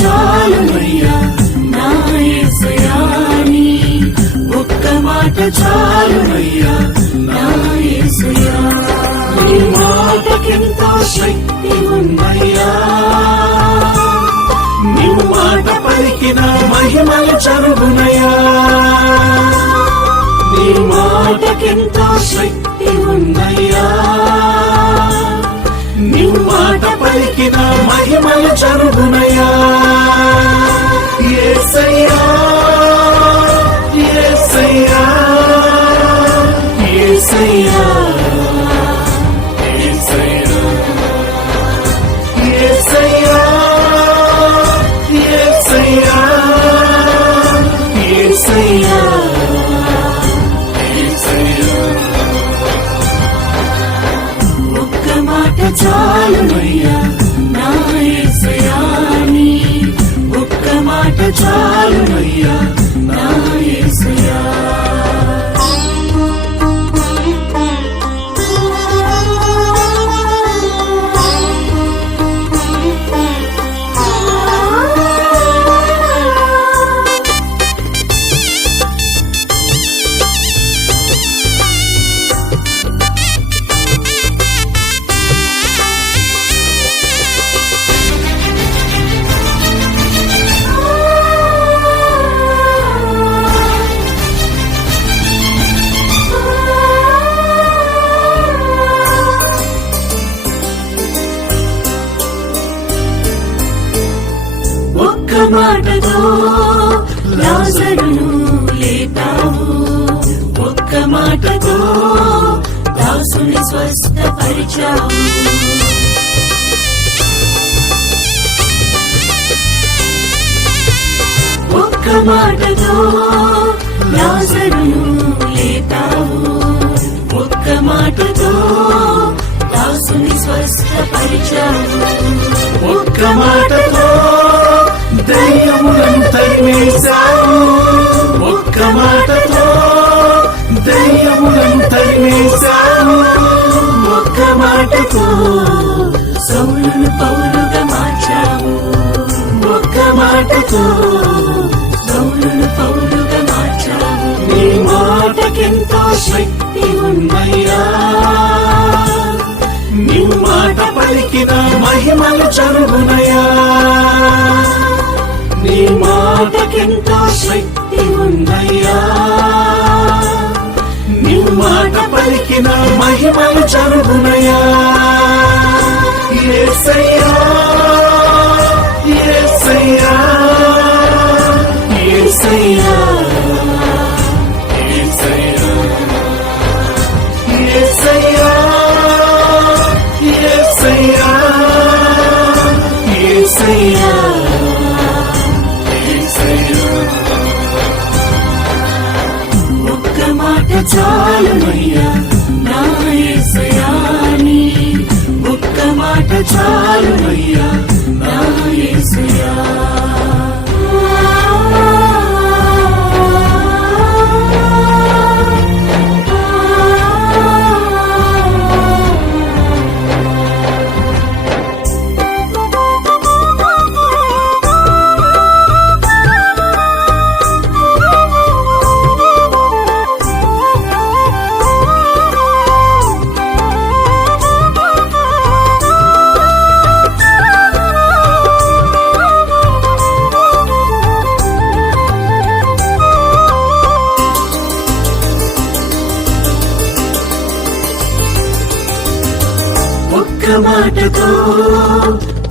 చాలునయ్యా నా యేసయ్యా ఒక్క మాట చాలునయ్యా నా యేసయ్యా నీ మాటకెంతో శక్తి ఉందయ్యా. నీ మాట పలికిన మహిమలు చరుగునయ్యా నీ మాటకెంతో శక్తి నీకి నా మహిమలు చరుగునయా మాటతో లాజరును లేపావు. ఒక్క మాటతో దాసుని స్వస్థపరిచావు. ఒక్క మాటతో లాజరును లేపావు. ఒక్క మాటతో దాసుని స్వస్థపరిచావు. ఒక్క మాటతో దయ్యములను తరిమేశావు. ఒక్క మాటతో దయ్యములను తరిమేశావు. ఒక్క మాటతో సౌలును పౌరుగా మార్చావు. ఒక్క మాటతో సౌలును పౌరుగా మార్చావు. నీ మాటకెంతో శక్తి ఉందయ్యా. నీ మాట పలికిన మహిమలు చరుగునయా ఎంతో శక్తి ఉన్నయ్యా నీవు మాట పలికిన మహిమలు చనుగునయ్యా Yeah. చాలునయ్యా నా ఒక్క మాట చాలునయ్యా నా మాటతో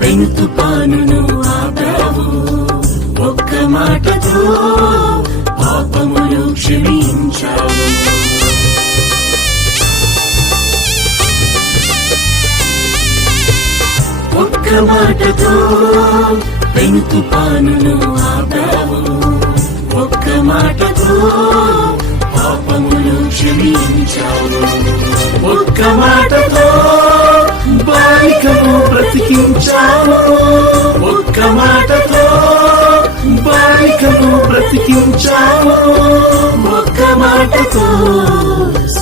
పెంతు పానును ఆపావు ఒక్క మాటతో పాపములు క్షమించావు. ఒక్క మాటతో పానును ఆపావు ఒక్క మాటతో పాపములు క్షమించావు. ఒక్క మాట బ్రతికించావు ఒక్క మాటతో బాలికను బ్రతికించావు ఒక్క మాటతో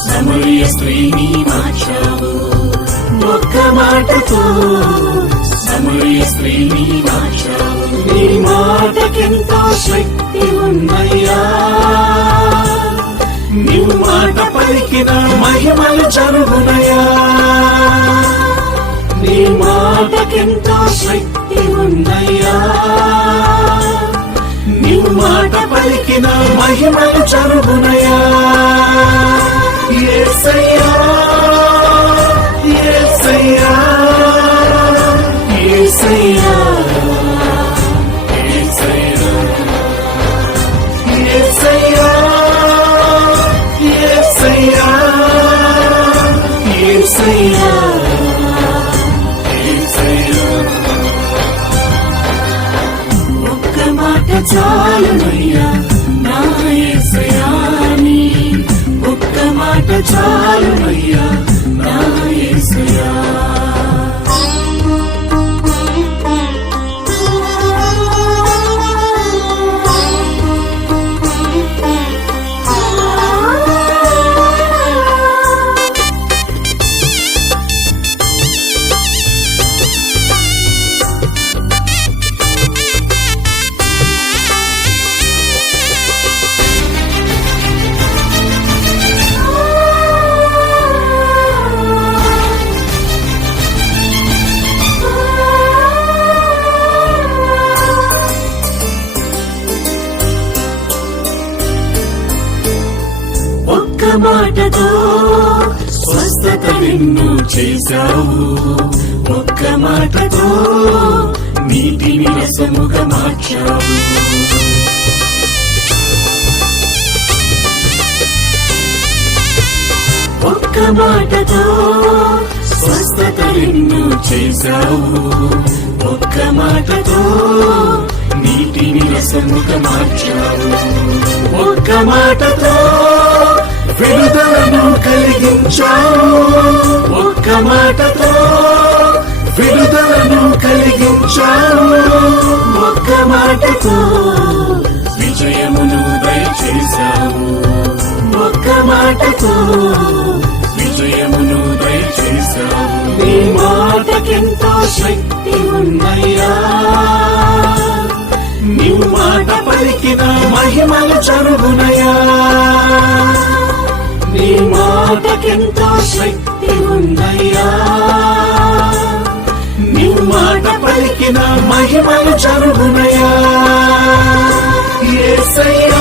సమయ స్త్రీని మార్చావు మాటతో సమరయ స్త్రీని మార్చావు నీ మాటకెంతో శక్తి ఉన్నయ్యా నీవు మాట పలికిన మహిమలు జరుగునయా శక్తి ఉన్నయ్యా నీవు మాట పలికిన మహిమలు చరుగునయ్యా ఏసయ్యా ఏసయ్యా. చాలునయ్యా నా ఒక్క మాట చాలునయ్యా మాటతో స్వస్థత నిన్ను చేశావు. ఒక్క మాటతో నీటిని రసముగా మార్చావు. ఒక్క మాటతో స్వస్థత నిన్ను చేశావు. ఒక్క మాటతో నీటిని రసముగా మార్చావు. ఒక్క మాటతో విడుదలను కలిగించావు. ఒక్క మాటతో విడుదలను కలిగించావు. ఒక్క మాటతో విజయమును దయచేశావు. ఒక్క మాటతో విజయమును దయచేశావు. నీ మాటకెంతో శక్తి ఉన్నయ్యా. నీవు మాట పలికిన మహిమలు చరుగునయా నీ మాటకెంతో శక్తి ఉందయ్యా. నీ మాట పలికిన మహిమలు జరుగునయా ఏసయ్యా